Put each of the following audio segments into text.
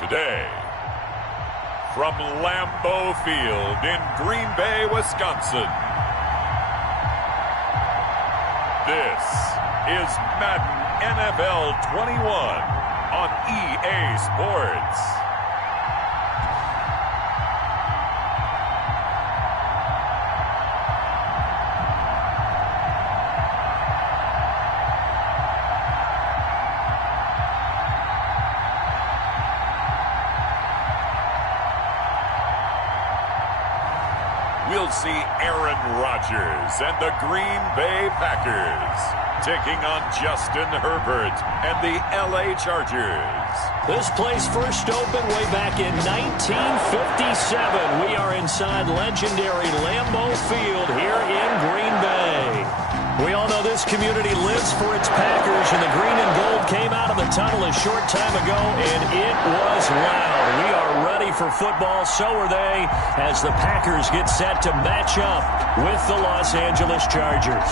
Today, from Lambeau Field in Green Bay, Wisconsin, this is Madden NFL 21 on EA Sports. We'll see Aaron Rodgers and the Green Bay Packers taking on Justin Herbert and the LA Chargers. This place first opened way back in 1957. We are inside legendary Lambeau Field here in Green Bay. We all know this community lives for its Packers, and the green and gold came out of the tunnel a short time ago, and it was loud. We are ready for football, so are they, as the Packers get set to match up with the Los Angeles Chargers.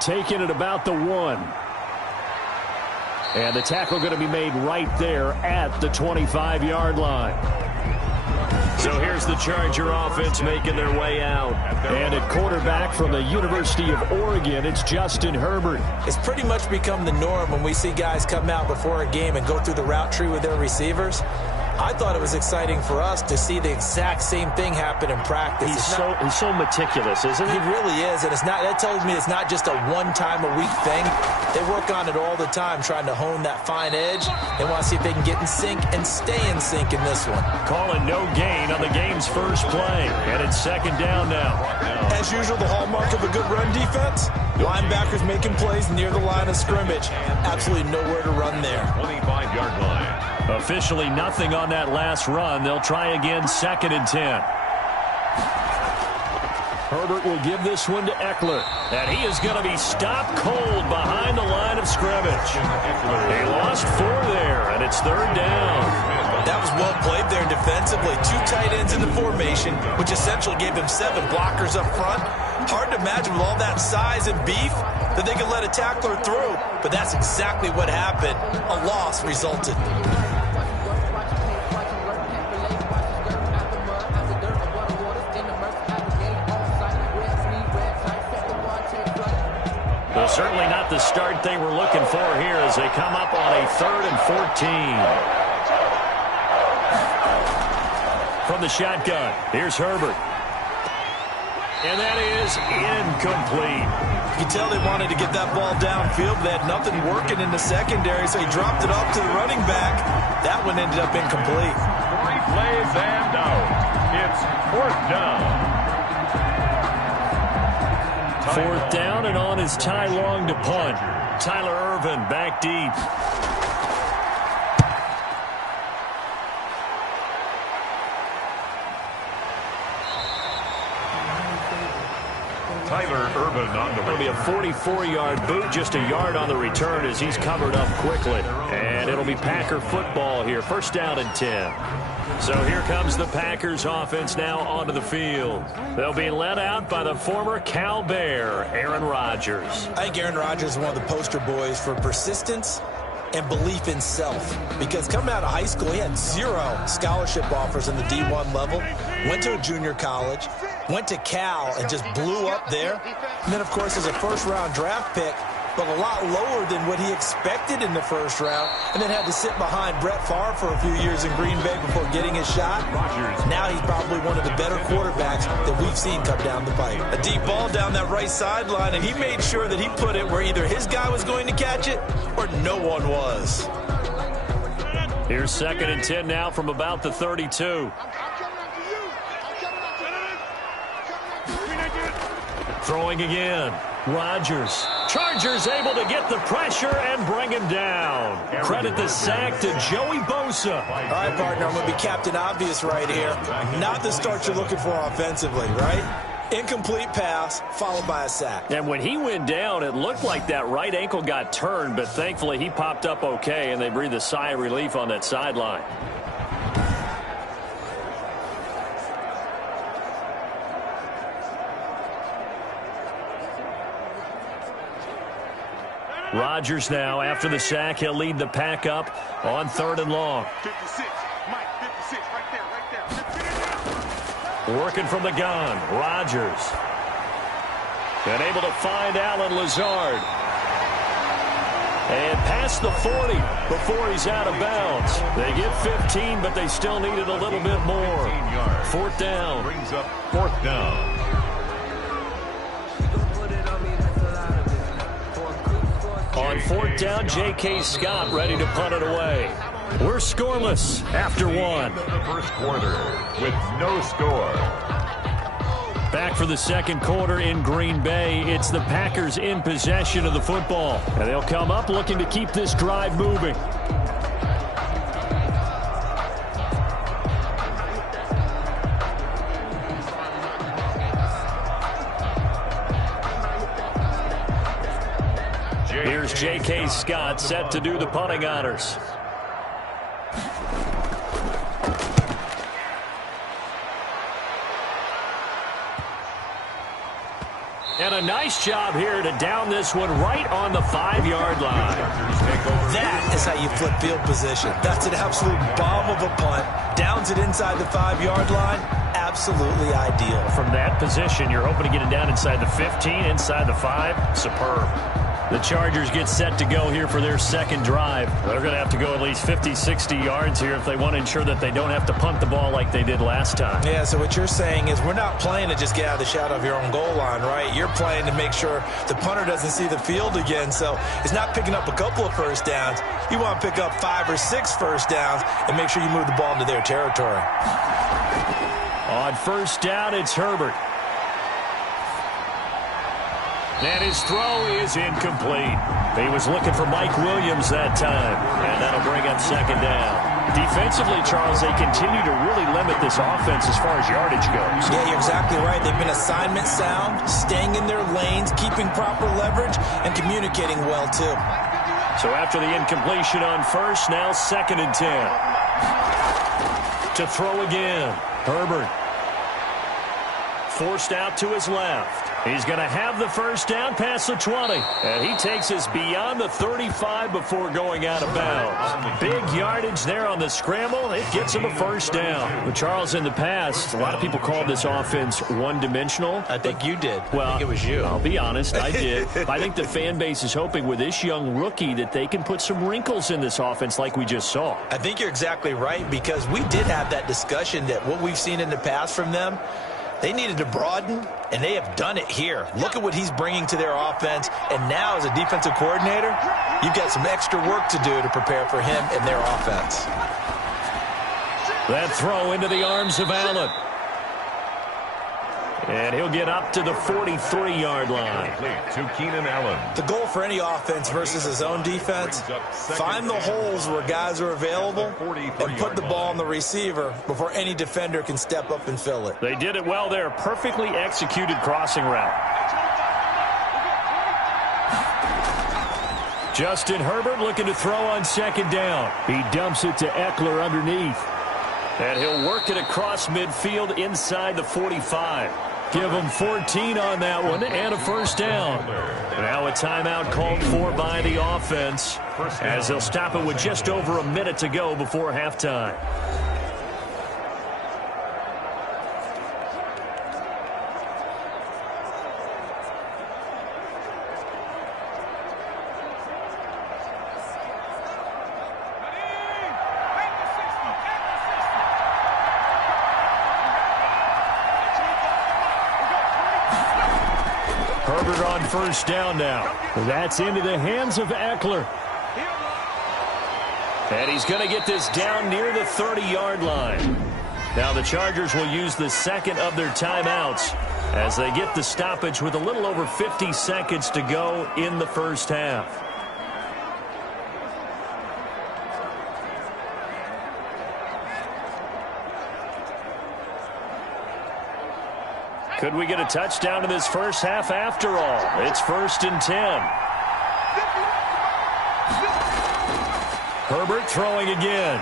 Taking it about the 1. And the tackle going to be made right there at the 25-yard line. So here's the Charger offense making their way out. And at quarterback from the University of Oregon, it's Justin Herbert. It's pretty much become the norm when we see guys come out before a game and go through the route tree with their receivers. I thought it was exciting for us to see the exact same thing happen in practice. He's so meticulous, isn't he? He really is, and that tells me it's not just a one-time-a-week thing. They work on it all the time, trying to hone that fine edge. They want to see if they can get in sync and stay in sync in this one. Calling no gain on the game's first play, and it's second down now. As usual, the hallmark of a good run defense, linebackers making plays near the line of scrimmage. Absolutely nowhere to run there. 25-yard line. Officially nothing on that last run. They'll try again, 2nd and 10. Herbert will give this one to Eckler. And he is going to be stopped cold behind the line of scrimmage. He lost 4 there, and it's 3rd down. That was well played there defensively. 2 tight ends in the formation, which essentially gave him 7 blockers up front. Hard to imagine with all that size and beef that they could let a tackler through. But that's exactly what happened. A loss resulted. Well, certainly not the start they were looking for here as they come up on a 3rd and 14. From the shotgun, here's Herbert. And that is incomplete. You can tell they wanted to get that ball downfield, but they had nothing working in the secondary, so he dropped it off to the running back. That one ended up incomplete. 3 plays and out. It's 4th down. 4th down, and on is Ty Long to punt. Tyler Ervin back deep. Tyler Ervin on the It'll be a 44-yard boot, just a yard on the return as he's covered up quickly. And it'll be Packer football here. 1st down and 10. So here comes the Packers offense now onto the field. They'll be led out by the former Cal Bear, Aaron Rodgers. I think Aaron Rodgers is one of the poster boys for persistence and belief in self. Because coming out of high school, he had 0 scholarship offers in the D1 level. Went to a junior college, went to Cal, and just blew up there. And then, of course, as a first-round draft pick, but a lot lower than what he expected in the first round, and then had to sit behind Brett Favre for a few years in Green Bay before getting his shot. Now he's probably one of the better quarterbacks that we've seen come down the pipe. A deep ball down that right sideline, and he made sure that he put it where either his guy was going to catch it or no one was. Here's 2nd and 10 now from about the 32. Throwing again. Rodgers Chargers able to get the pressure and bring him down. Credit the sack to Joey Bosa. All right, partner, I'm going to be Captain Obvious right here. Not the start you're looking for offensively, right? Incomplete pass, followed by a sack. And when he went down, it looked like that right ankle got turned, but thankfully he popped up okay, and they breathed a sigh of relief on that sideline. Rodgers now, after the sack, he'll lead the pack up on 3rd and long. 56, Mike, 56, right there. Working from the gun, Rodgers. And able to find Allen Lazard. And past the 40 before he's out of bounds. They get 15, but they still needed a little bit more. 4th down. Brings up 4th down. On 4th down, J.K. Scott ready to punt it away. We're scoreless after 1. The first quarter with no score. Back for the second quarter in Green Bay. It's the Packers in possession of the football. And they'll come up looking to keep this drive moving. Here's J.K. Scott set to do the punting honors. And a nice job here to down this one right on the 5-yard line. That is how you flip field position. That's an absolute bomb of a punt. Downs it inside the 5-yard line. Absolutely ideal. From that position, you're hoping to get it down inside the 15, inside the 5. Superb. The Chargers get set to go here for their second drive. They're going to have to go at least 50, 60 yards here if they want to ensure that they don't have to punt the ball like they did last time. Yeah, so what you're saying is we're not playing to just get out of the shadow of your own goal line, right? You're playing to make sure the punter doesn't see the field again. So it's not picking up a couple of first downs. You want to pick up 5 or 6 first downs and make sure you move the ball into their territory. On 1st down, it's Herbert. And his throw is incomplete. He was looking for Mike Williams that time. And that'll bring up 2nd down. Defensively, Charles, they continue to really limit this offense as far as yardage goes. Yeah, you're exactly right. They've been assignment sound, staying in their lanes, keeping proper leverage, and communicating well, too. So after the incompletion on 1st, now 2nd and 10. To throw again, Herbert. Forced out to his left. He's going to have the 1st down past the 20. And he takes us beyond the 35 before going out of bounds. Big yardage there on the scramble. It gets him a 1st down. But Charles, in the past, a lot of people called this offense one-dimensional. I think you did. Well, I think it was you. I'll be honest, I did. I think the fan base is hoping with this young rookie that they can put some wrinkles in this offense like we just saw. I think you're exactly right, because we did have that discussion that what we've seen in the past from them, they needed to broaden, and they have done it here. Look at what he's bringing to their offense, and now as a defensive coordinator, you've got some extra work to do to prepare for him and their offense. That throw into the arms of Allen. And he'll get up to the 43-yard line. To Keenan Allen. The goal for any offense versus his own defense, find the holes where guys are available and put the ball on the receiver before any defender can step up and fill it. They did it well there. Perfectly executed crossing route. Justin Herbert looking to throw on 2nd down. He dumps it to Eckler underneath. And he'll work it across midfield inside the 45. Give him 14 on that one and a 1st down. Now a timeout called for by the offense as they'll stop it with just over a minute to go before halftime. Herbert on 1st down now. That's into the hands of Eckler. And he's going to get this down near the 30-yard line. Now the Chargers will use the 2nd of their timeouts as they get the stoppage with a little over 50 seconds to go in the first half. Could we get a touchdown in this first half after all? It's 1st and 10. Herbert throwing again.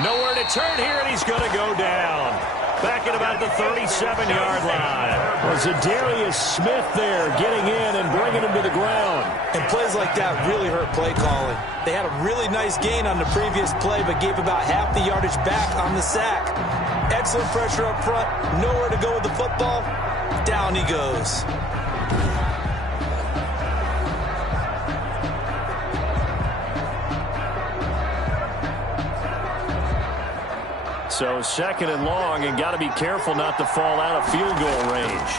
Nowhere to turn here, and he's going to go down. Back at about the 37-yard line. Was Darius Smith there getting in and bringing him to the ground. And plays like that really hurt play calling. They had a really nice gain on the previous play, but gave about half the yardage back on the sack. Excellent pressure up front. Nowhere to go with the football. Down he goes. So 2nd and long, and got to be careful not to fall out of field goal range.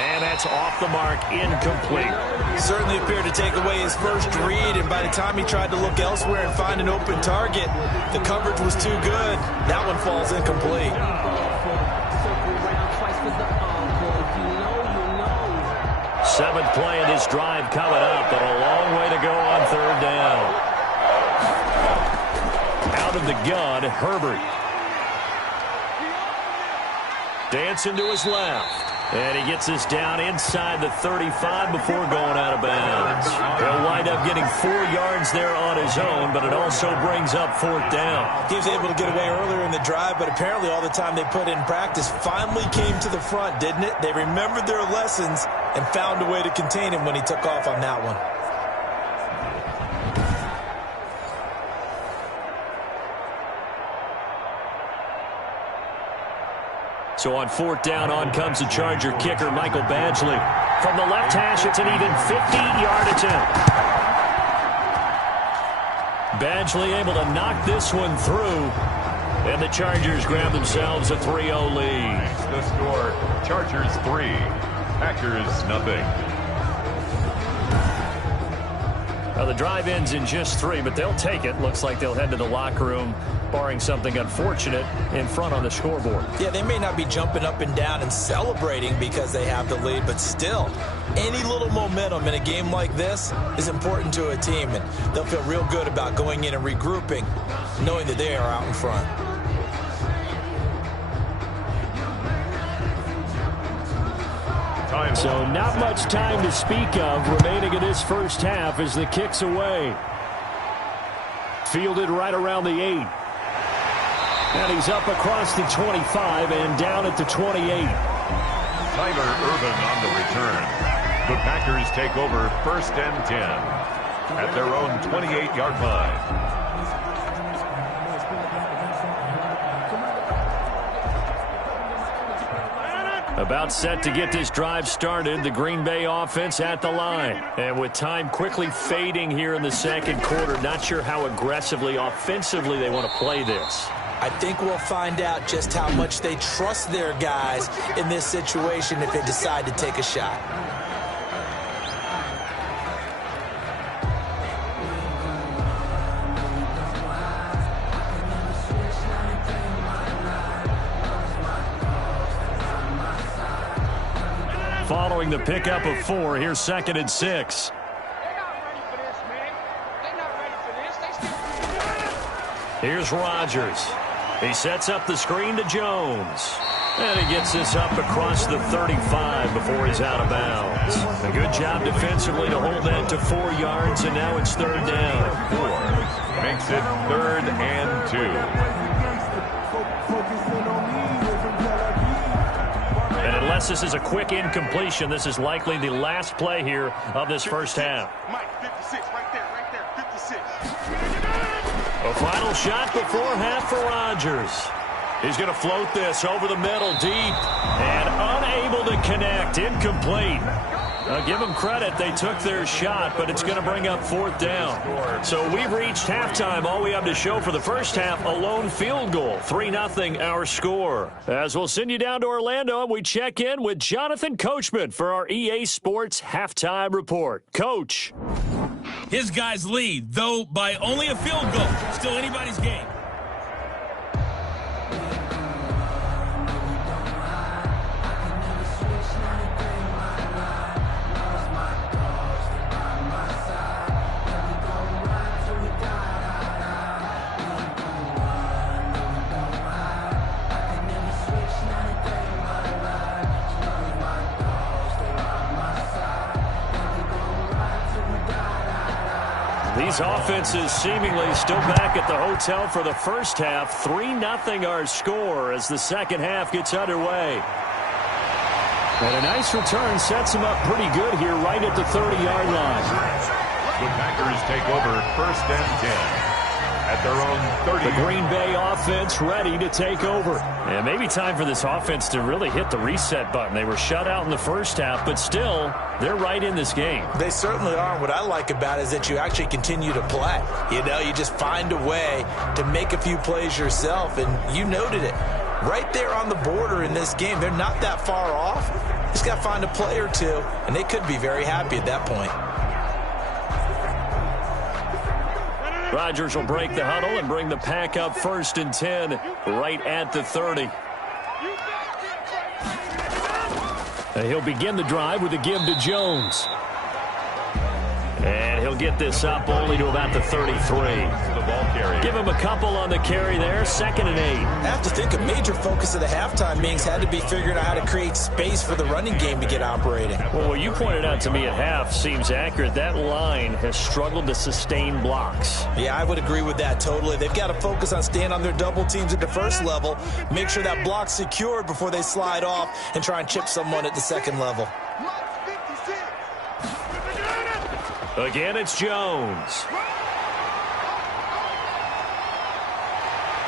And that's off the mark, incomplete. Certainly appeared to take away his first read, and by the time he tried to look elsewhere and find an open target, the coverage was too good. That one falls incomplete. Seventh play in this drive coming up, but a long way to go on 3rd down. Out of the gun, Herbert. Dancing to his left. And he gets us down inside the 35 before going out of bounds. He'll wind up getting 4 yards there on his own, but it also brings up 4th down. He was able to get away earlier in the drive, but apparently all the time they put in practice finally came to the front, didn't it? They remembered their lessons and found a way to contain him when he took off on that one. So on 4th down, on comes the Charger kicker, Michael Badgley. From the left hash, it's an even 50-yard attempt. Badgley able to knock this one through. And the Chargers grab themselves a 3-0 lead. The score, Chargers 3, Packers nothing. Well, the drive ends in just 3, but they'll take it. Looks like they'll head to the locker room, barring something unfortunate, in front on the scoreboard. Yeah, they may not be jumping up and down and celebrating because they have the lead, but still, any little momentum in a game like this is important to a team, and they'll feel real good about going in and regrouping, knowing that they are out in front. So not much time to speak of remaining in this first half as the kick's away. Fielded right around the 8. And he's up across the 25 and down at the 28. Tyler Irvin on the return. The Packers take over 1st and 10 at their own 28-yard line. About set to get this drive started, the Green Bay offense at the line. And with time quickly fading here in the 2nd quarter, not sure how aggressively, offensively they want to play this. I think we'll find out just how much they trust their guys in this situation if they decide to take a shot. Following the pickup of 4, here's 2nd and 6. Here's Rodgers. He sets up the screen to Jones. And he gets this up across the 35 before he's out of bounds. A good job defensively to hold that to 4 yards, and now it's 3rd down. 4 makes it 3rd and 2. And unless this is a quick incompletion, this is likely the last play here of this first half. Mike, 56, right there, 56. A final shot before half for Rodgers. He's going to float this over the middle, deep, and unable to connect, incomplete. Now, give them credit, they took their shot, but it's going to bring up 4th down. So we've reached halftime. All we have to show for the first half, a lone field goal. 3-0 our score. As we'll send you down to Orlando, and we check in with Jonathan Coachman for our EA Sports Halftime Report. Coach. His guys lead, though by only a field goal. Still anybody's game. These offenses seemingly still back at the hotel for the first half. 3-0 our score as the second half gets underway. And a nice return sets them up pretty good here right at the 30-yard line. The Packers take over 1st and 10. At their own 30. The Green Bay offense ready to take over. And maybe time for this offense to really hit the reset button. They were shut out in the first half, but still, they're right in this game. They certainly are. What I like about it is that you actually continue to play. You know, you just find a way to make a few plays yourself, and you noted it. Right there on the border in this game, they're not that far off. Just got to find a play or two, and they could be very happy at that point. Rodgers will break the huddle and bring the pack up 1st and 10 right at the 30. And he'll begin the drive with a give to Jones. And he'll get this up only to about the 33. Give him a couple on the carry there. 2nd and 8. I have to think a major focus of the halftime meetings had to be figuring out how to create space for the running game to get operating. Well, what you pointed out to me at half seems accurate. That line has struggled to sustain blocks. Yeah, I would agree with that totally. They've got to focus on staying on their double teams at the first level, make sure that block's secured before they slide off and try and chip someone at the second level. Again, it's Jones.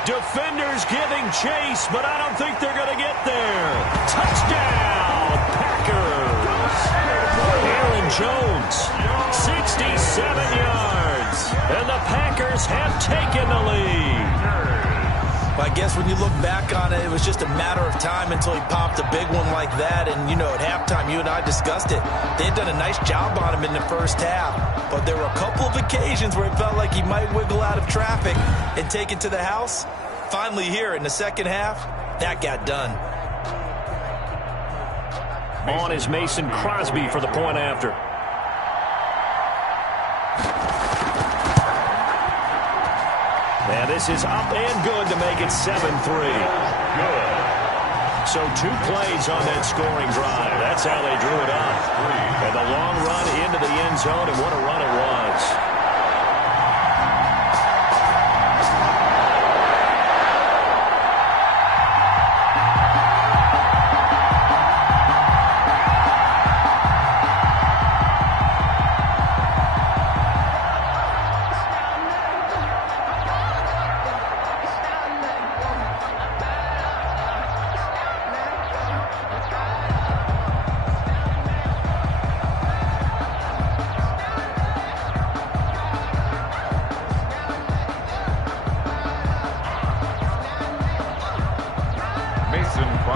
Defenders giving chase, but I don't think they're going to get there. Touchdown, Packers. Aaron Jones, 67 yards. And the Packers have taken the lead. Well, I guess when you look back on it, it was just a matter of time until he popped a big one like that. And, you know, at halftime, you and I discussed it. They had done a nice job on him in the first half. But there were a couple of occasions where it felt like he might wiggle out of traffic and take it to the house. Finally here in the second half, that got done. On is Mason Crosby for the point after. And this is up and good to make it 7-3. Good. So 2 plays on that scoring drive. That's how they drew it up. And the long run into the end zone, and what a run it was.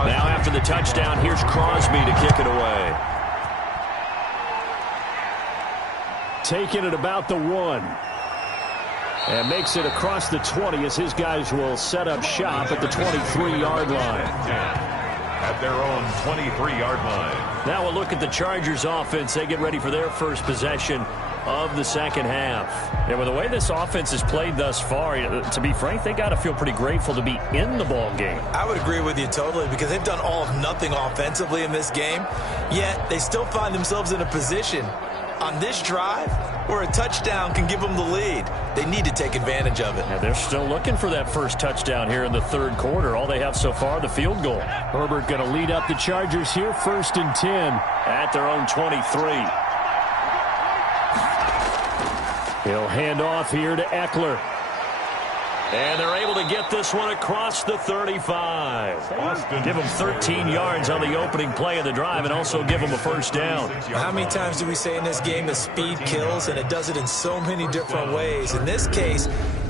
Now after the touchdown, here's Crosby to kick it away. Taking it about the 1. And makes it across the 20 as his guys will set up shop at the 23-yard line. At their own 23-yard line. Now we'll look at the Chargers offense. They get ready for their first possession of the second half. And with the way this offense has played thus far, to be frank, they got to feel pretty grateful to be in the ball game. I would agree with you totally because they've done all of nothing offensively in this game, yet they still find themselves in a position on this drive where a touchdown can give them the lead. They need to take advantage of it. Yeah, they're still looking for that first touchdown here in the third quarter. All they have so far, the field goal. Herbert going to lead up the Chargers here, 1st and 10 at their own 23. He'll hand off here to Eckler. And they're able to get this one across the 35. Give them 13 yards on the opening play of the drive and also give them a first down. How many times do we say in this game that speed kills, and it does it in so many different ways? In this case,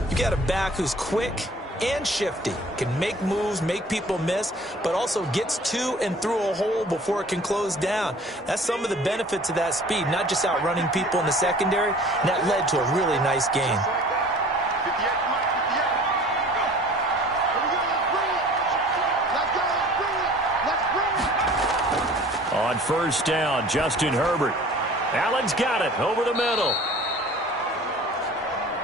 you got a back who's quick and shifty, can make moves, make people miss, but also gets to and through a hole before it can close down. That's some of the benefits of that speed, not just outrunning people in the secondary, and that led to a really nice game. On first down, Justin Herbert. Allen's got it over the middle.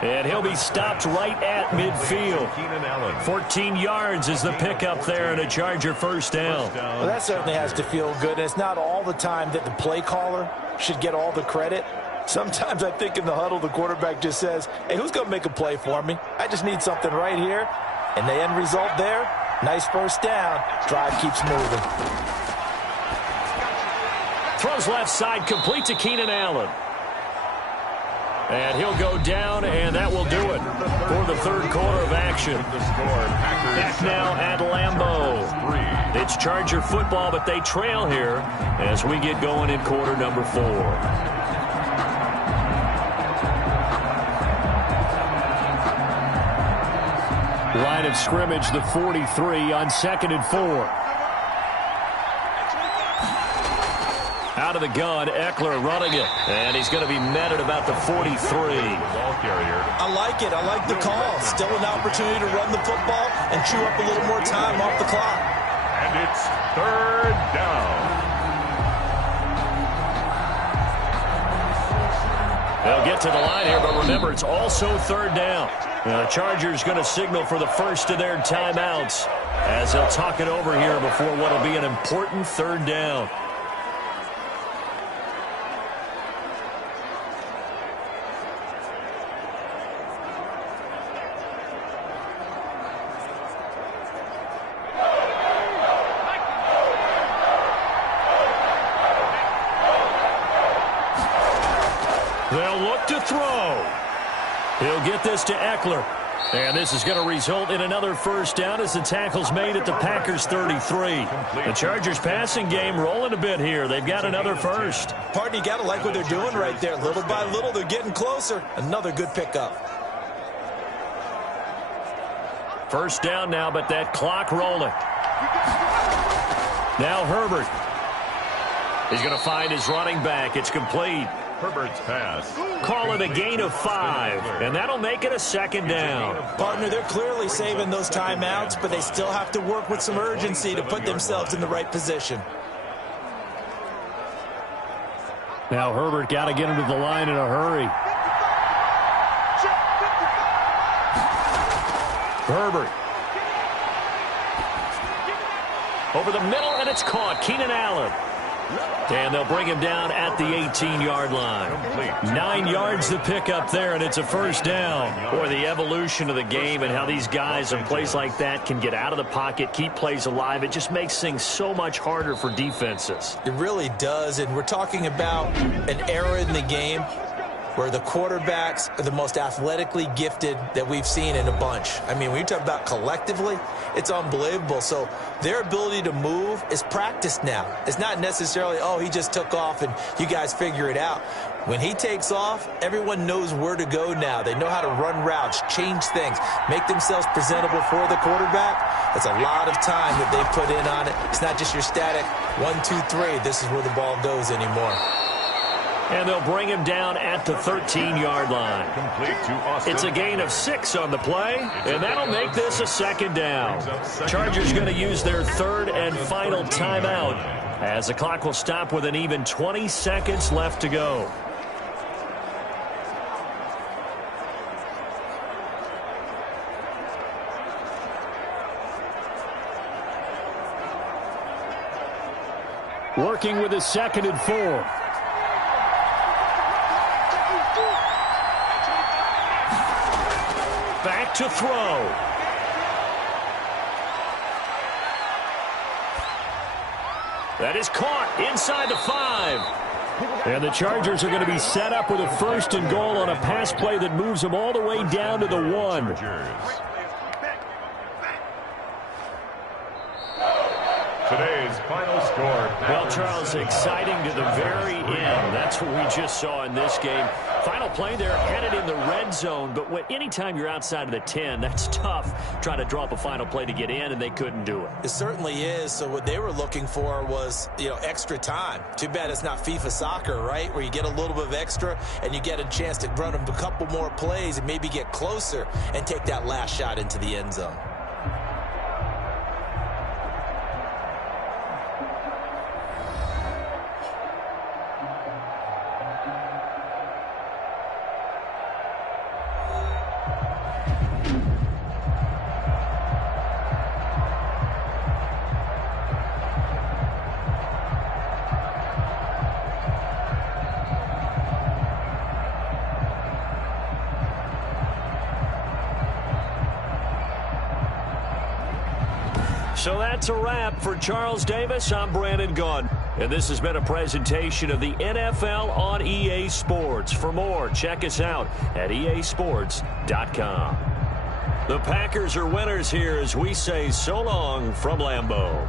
And he'll be stopped right at midfield. 14 yards is the pickup there and a Charger first down. Well, that certainly has to feel good. It's not all the time that the play caller should get all the credit. Sometimes I think in the huddle, the quarterback just says, hey, who's going to make a play for me? I just need something right here. And the end result there, nice first down. Drive keeps moving. Throws left side, complete to Keenan Allen. And he'll go down, and that will do it for the third quarter of action. Back now at Lambeau. It's Charger football, but they trail here as we get going in quarter number 4. Line of scrimmage, the 43 on 2nd and 4. Out of the gun, Eckler running it. And he's going to be met at about the 43. I like it. I like the call. Still an opportunity to run the football and chew up a little more time off the clock. And it's 3rd down. They'll get to the line here, but remember, it's also 3rd down. The Chargers going to signal for the first of their timeouts as they'll talk it over here before what will be an important 3rd down. They'll look to throw. He'll get this to Eckler. And this is going to result in another first down as the tackle's made at the Packers 33. The Chargers passing game rolling a bit here. They've got another first. Partner, you got to like what they're doing right there. Little by little, they're getting closer. Another good pickup. First down now, but that clock rolling. Now Herbert. He's going to find his running back. It's complete. Herbert's pass. Call it a gain of 5, and that'll make it a 2nd down. Partner, they're clearly saving those timeouts, but they still have to work with some urgency to put themselves in the right position. Now Herbert got to get him to the line in a hurry. Herbert. Over the middle, and it's caught. Keenan Allen. And they'll bring him down at the 18-yard line. 9 yards to pick up there, and it's a first down. Boy, the evolution of the game and how these guys in plays like that can get out of the pocket, keep plays alive, it just makes things so much harder for defenses. It really does, and we're talking about an era in the game where the quarterbacks are the most athletically gifted that we've seen in a bunch. I mean, when you talk about collectively, it's unbelievable. So their ability to move is practiced now. It's not necessarily, oh, he just took off and you guys figure it out. When he takes off, everyone knows where to go now. They know how to run routes, change things, make themselves presentable for the quarterback. That's a lot of time that they put in on it. It's not just your static 1, 2, 3. This is where the ball goes anymore. And they'll bring him down at the 13-yard line. Complete to Austin. It's a gain of 6 on the play, and that'll make this a 2nd down. Chargers going to use their 3rd and final timeout as the clock will stop with an even 20 seconds left to go. Working with a 2nd and 4. Back to throw. That is caught inside the 5. And the Chargers are going to be set up with a 1st and goal on a pass play that moves them all the way down to the 1. Today's final score. Well, Charles, exciting to the very end. That's what we just saw in this game. Final play there, headed in the red zone. But anytime you're outside of the 10, that's tough. Trying to draw up a final play to get in, and they couldn't do it. It certainly is. So what they were looking for was, extra time. Too bad it's not FIFA soccer, right? Where you get a little bit of extra, and you get a chance to run a couple more plays and maybe get closer and take that last shot into the end zone. So that's a wrap. For Charles Davis, I'm Brandon Gunn. And this has been a presentation of the NFL on EA Sports. For more, check us out at easports.com. The Packers are winners here as we say so long from Lambeau.